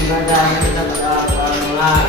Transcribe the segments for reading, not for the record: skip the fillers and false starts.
pembelajaran kita pada mulai.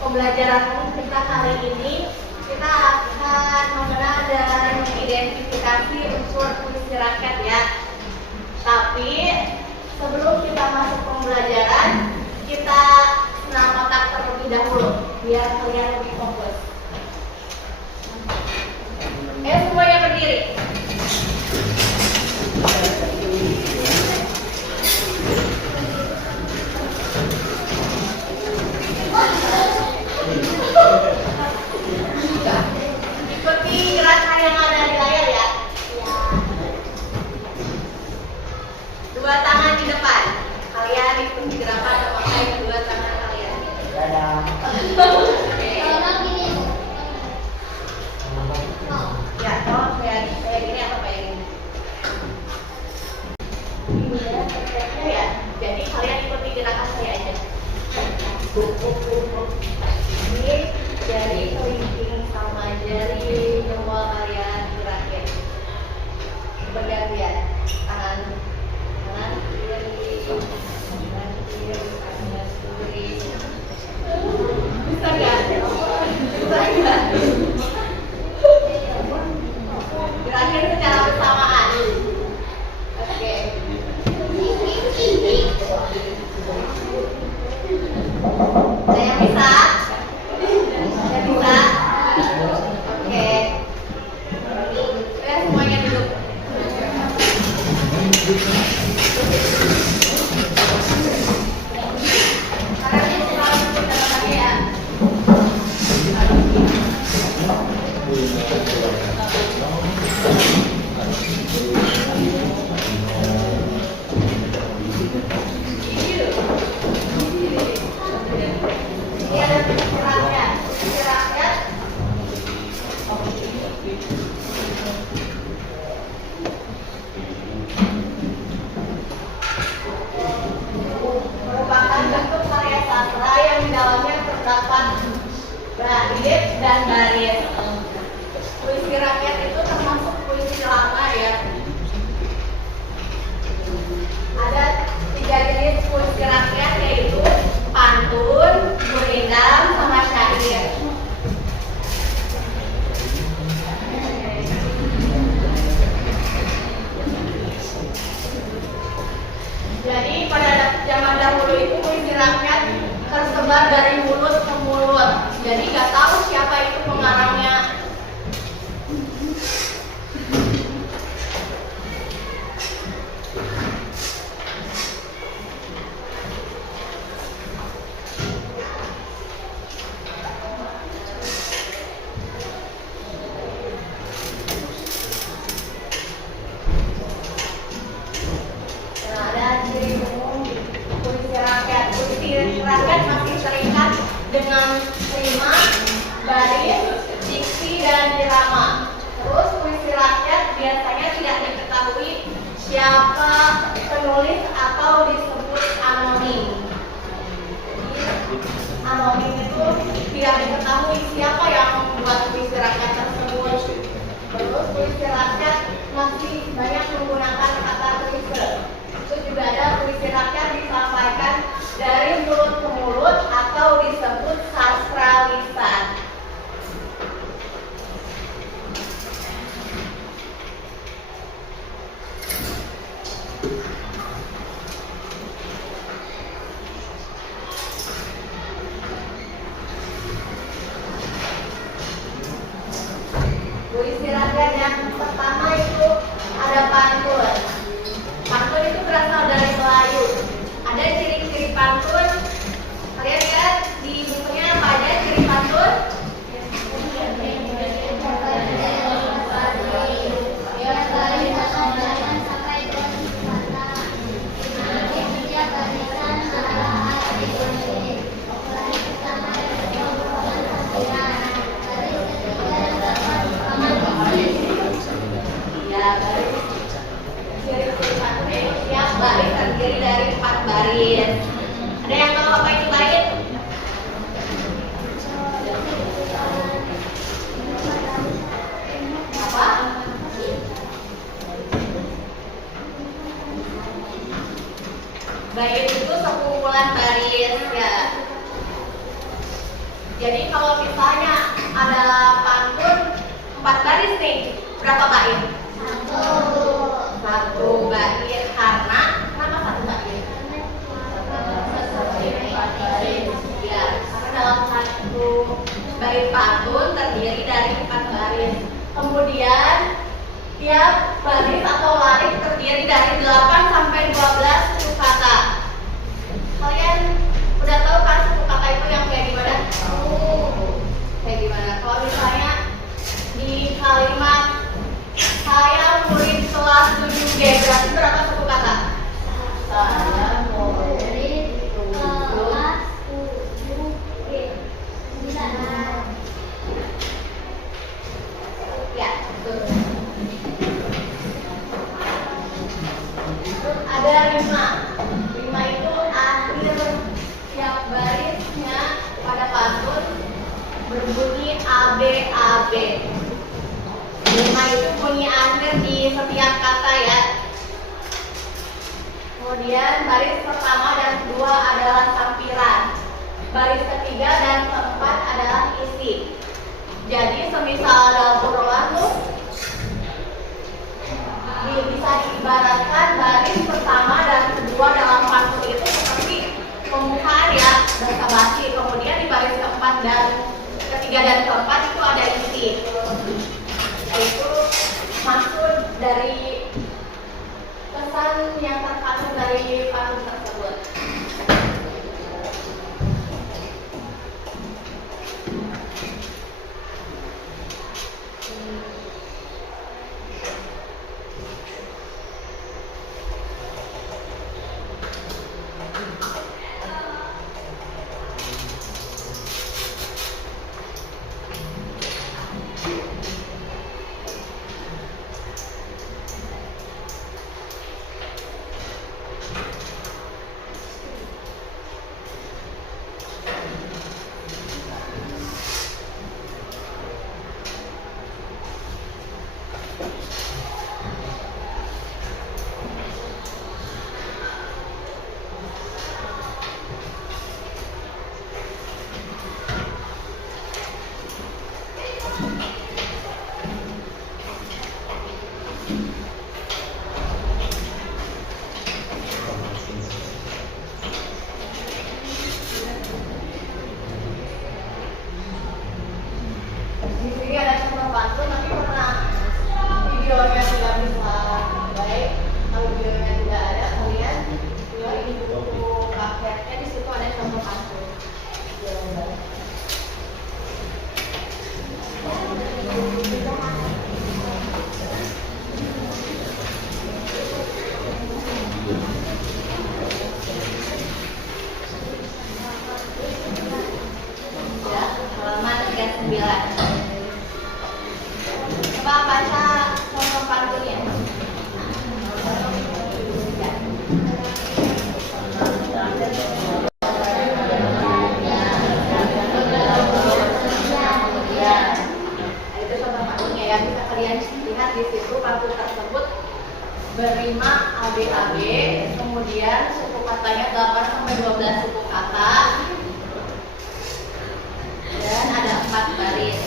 Pembelajaran kita hari ini kita akan mengenal dan mengidentifikasi unsur puisi rakyat ya. Tapi sebelum kita masuk pembelajaran, kita senam otak terlebih dahulu biar kalian lebih fokus. Semuanya berdiri. Ikuti gerakan yang ada di layar ya. Dua tangan di depan. Kalian dulu itu puisi rakyat tersebar dari mulut ke mulut. Jadi nggak tahu siapa itu pengarangnya. Rakyat masih terikat dengan rima, baris, diksi, dan irama. Terus puisi rakyat biasanya tidak diketahui siapa penulis atau disebut anonim. Anonim itu tidak diketahui siapa yang membuat puisi rakyat tersebut. Terus puisi rakyat masih banyak menggunakan kata klise. Itu juga ada puisi rakyat disampaikan dari mulut ke mulut atau disebut sastra lisan. Puisi rakyat yang pertama itu ada pantun. Pantun itu berasal dari Melayu. Ada ciri-ciri pantun. Kalian lihat di bukunya apa aja ciri pantun? Ya, baris. Ciri-ciri pantun itu siap baris terdiri dari 4 baris. Ada yang tahu apa itu bait? Apa? Bait itu sekumpulan baris ya. Jadi kalau misalnya ada pantun 4 baris nih, berapa bait? Satu bait. Karena kenapa satu bait? Ya, karena dalam satu bait pantun terdiri dari 4 baris. Kemudian tiap baris atau larik terdiri dari 8 sampai 12 suku kata. Kalian udah tahu kan suku kata itu yang kayak gimana? Kayak gimana? Kalau misalnya di kalimat saya murid kelas 7G, berarti berapa suku kata? Saya murid kelas 7G. Ya, betul. Terus ada rima. Rima itu akhir tiap barisnya pada pantun berbunyi ABAB. Rima itu bunyi akhir di setiap kata ya. Kemudian baris pertama dan kedua adalah sampiran. Baris ketiga dan keempat adalah isi. Jadi semisal ada obrolan tuh bisa diibaratkan baris pertama dan kedua dalam pantun itu seperti pembukaan ya, basa-basi. Kemudian di baris keempat dan ketiga dan keempat itu ada isi. Itu maksud dari pesan yang terkandung dari pantun tersebut. Coba baca contoh pantunnya. Itu contoh pantunnya ya, bisa kalian lihat di situ pantun tersebut berima ABAB, kemudian suku katanya 8 sampai 12 suku kata, dan ada 4 baris.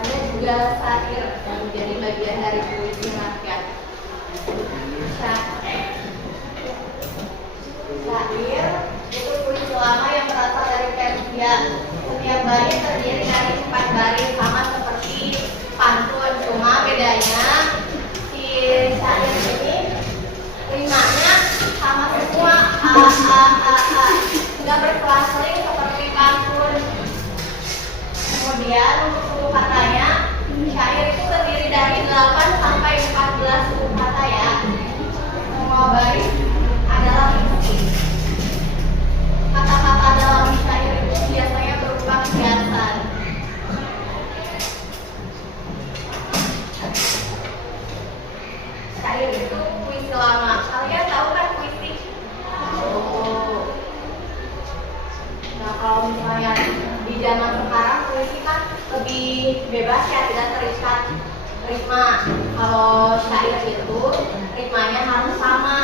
Ada juga syair yang menjadi bagian dari puisi rakyat. Syair itu puisi lama yang berasal dari Persia. Setiap baris terdiri dari 4 baris, sama seperti pantun, cuma bedanya si syair ini rimanya sama semua a, nggak berkelas-kelas seperti pantun. Kemudian untuk suku katanya, syair itu terdiri dari 8 sampai 14 suku kata ya. Semua baris adalah fiksi. Kata-kata dalam syair itu biasanya berupa kiasan. Syair itu puisi lama. Kalian tahu kan puisi? Oh. Nah, kalau misalnya di zaman sekarang puisi kan lebih bebas ya, tidak terikat ritma. Kalau syair itu ritmanya harus sama.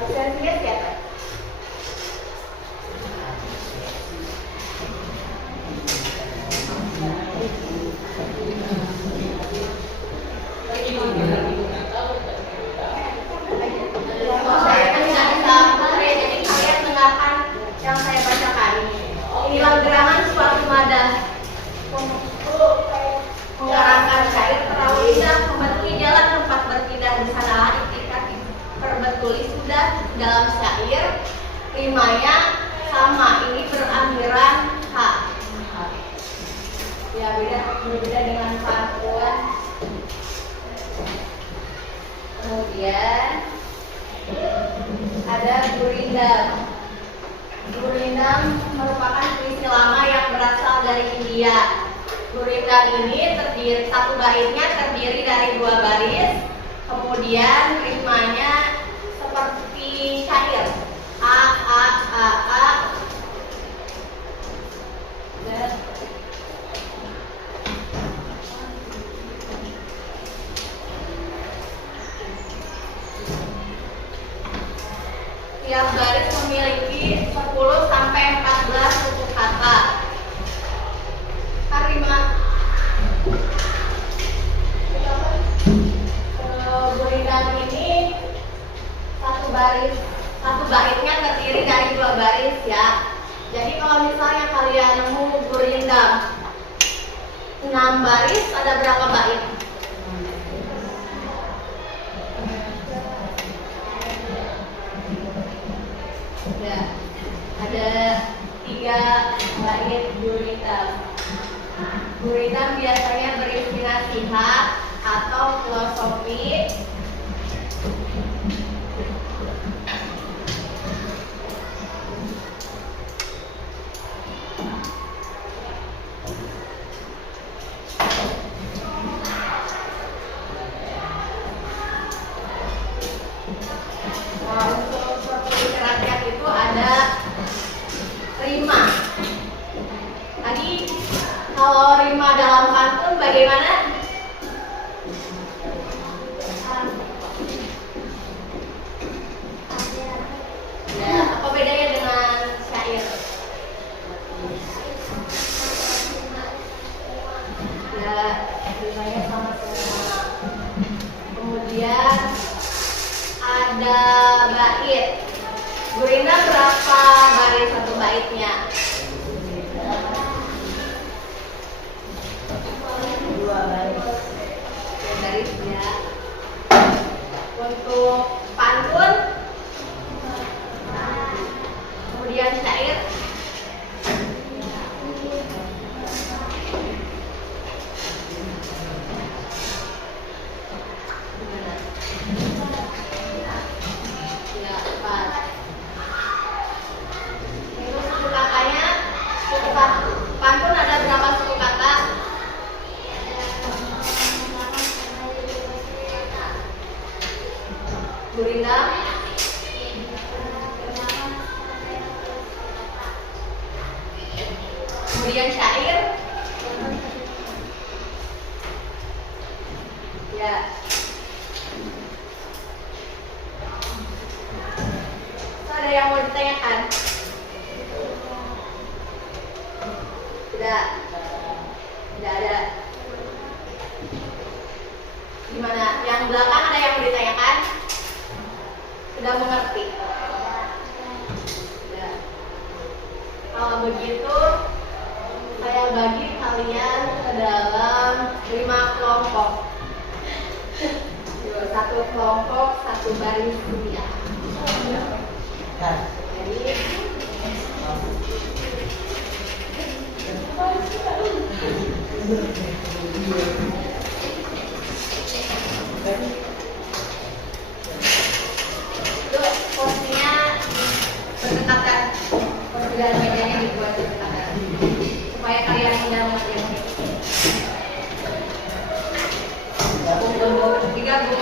Absensinya siapa? Saya kan tidak bisa materi, jadi kalian dengarkan yang saya bacakan. Inilah gerangan suatu nada mengarangkan syair terlalu indah, membentuk jalan tempat berpindah di sanalah itikat perbetuli sudah dalam syair rimanya sama, ini berakhiran H. Ya berbeda dengan pantun. Kemudian ada gurindam. Gurindam merupakan puisi lama yang berasal dari India. Gurindam ini satu baitnya terdiri dari 2 baris, kemudian ritmanya seperti syair a. Dan tiap baris memiliki 10 sampai 14 suku kata. Gurindam ini satu baitnya terdiri dari 2 baris ya. Jadi kalau misalnya kalian nemu gurindam 6 baris, ada berapa bait? Ya, ada 3 bait gurindam. Gurindam biasanya berisi nasihat atau filosofi. Nah, untuk puisi rakyat itu ada rima. Tadi kalau rima dalam pantun bagaimana? Ya, apa bedanya dengan syair? Ya, rimanya sama semua. Kemudian ada bait. Gurindam berapa baris satu baitnya? 2 baris. 2 baris ya. Untuk pantun, kemudian syair. Gimana? Ya, 4. Itu suku katanya, pantun ada berapa suku kata? Gurindam kemudian syair ya. So, ada yang mau ditanyakan? Tidak ada. Gimana? Yang belakang ada yang mau ditanyakan? Sudah mengerti? Ya. Kalau begitu, saya bagi kalian ke dalam 5 kelompok. 1 kelompok, 1 baris ya. Jadi posisinya berdekatan, perbedaan bedanya dibuat berdekatan supaya kalian mudah mengerti. Digabung.